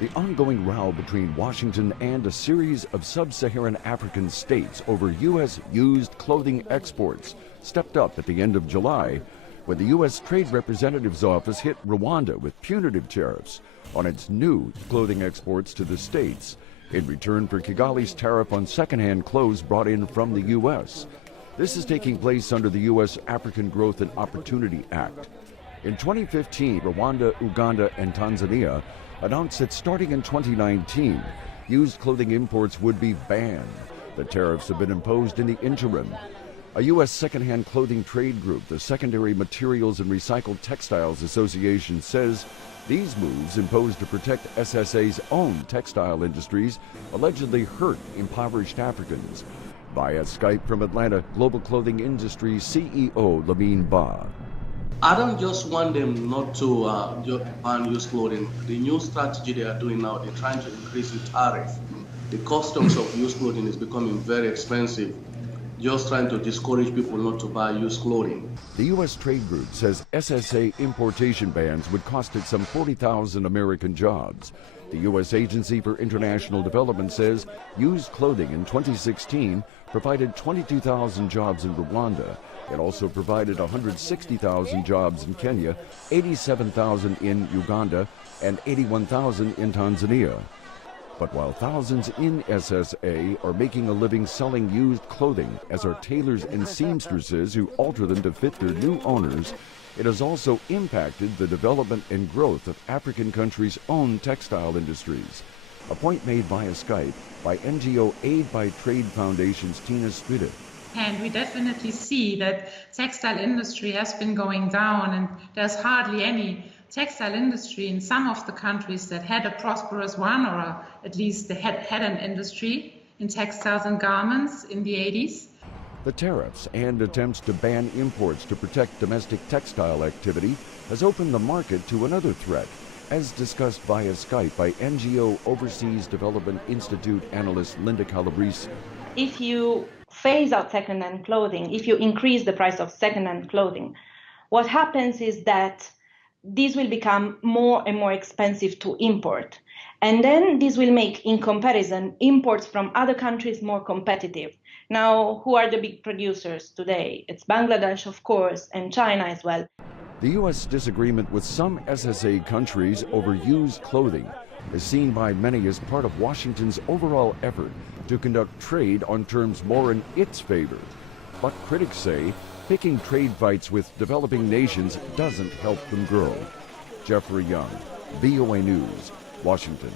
The ongoing row between Washington and a series of Sub-Saharan African states over U.S. used clothing exports stepped up at the end of July when the U.S. Trade Representative's office hit Rwanda with punitive tariffs on its new clothing exports to the states in return for Kigali's tariff on secondhand clothes brought in from the U.S. This is taking place under the U.S. African Growth and Opportunity Act. In 2015, Rwanda, Uganda, and Tanzania announced that starting in 2019, used clothing imports would be banned. The tariffs have been imposed in the interim. A U.S. secondhand clothing trade group, the Secondary Materials and Recycled Textiles Association, says these moves imposed to protect SSA's own textile industries allegedly hurt impoverished Africans. Via Skype from Atlanta, Global Clothing Industries CEO Lamine Ba. I don't just want them not to just ban used clothing. The new strategy they are doing now, they're trying to increase the tariff. The customs of used clothing is becoming very expensive. Just trying to discourage people not to buy used clothing. The U.S. Trade Group says SSA importation bans would cost it some 40,000 American jobs. The U.S. Agency for International Development says used clothing in 2016 provided 22,000 jobs in Rwanda. It also provided 160,000 jobs in Kenya, 87,000 in Uganda, and 81,000 in Tanzania. But while thousands in SSA are making a living selling used clothing, as are tailors and seamstresses who alter them to fit their new owners, it has also impacted the development and growth of African countries' own textile industries. A point made via Skype by NGO Aid by Trade Foundation's Tina Spide. And we definitely see that textile industry has been going down, and there's hardly any textile industry in some of the countries that had a prosperous one, or at least they had an industry in textiles and garments in the 80s. The tariffs and attempts to ban imports to protect domestic textile activity has opened the market to another threat, as discussed via Skype by NGO Overseas Development Institute analyst Linda Calabrese. If you phase out secondhand clothing, if you increase the price of secondhand clothing, what happens is that these will become more and more expensive to import. And then this will make, in comparison, imports from other countries more competitive. Now, who are the big producers today? It's Bangladesh, of course, and China as well. The U.S. disagreement with some SSA countries over used clothing is seen by many as part of Washington's overall effort to conduct trade on terms more in its favor. But critics say picking trade fights with developing nations doesn't help them grow. Jeffrey Young, VOA News, Washington.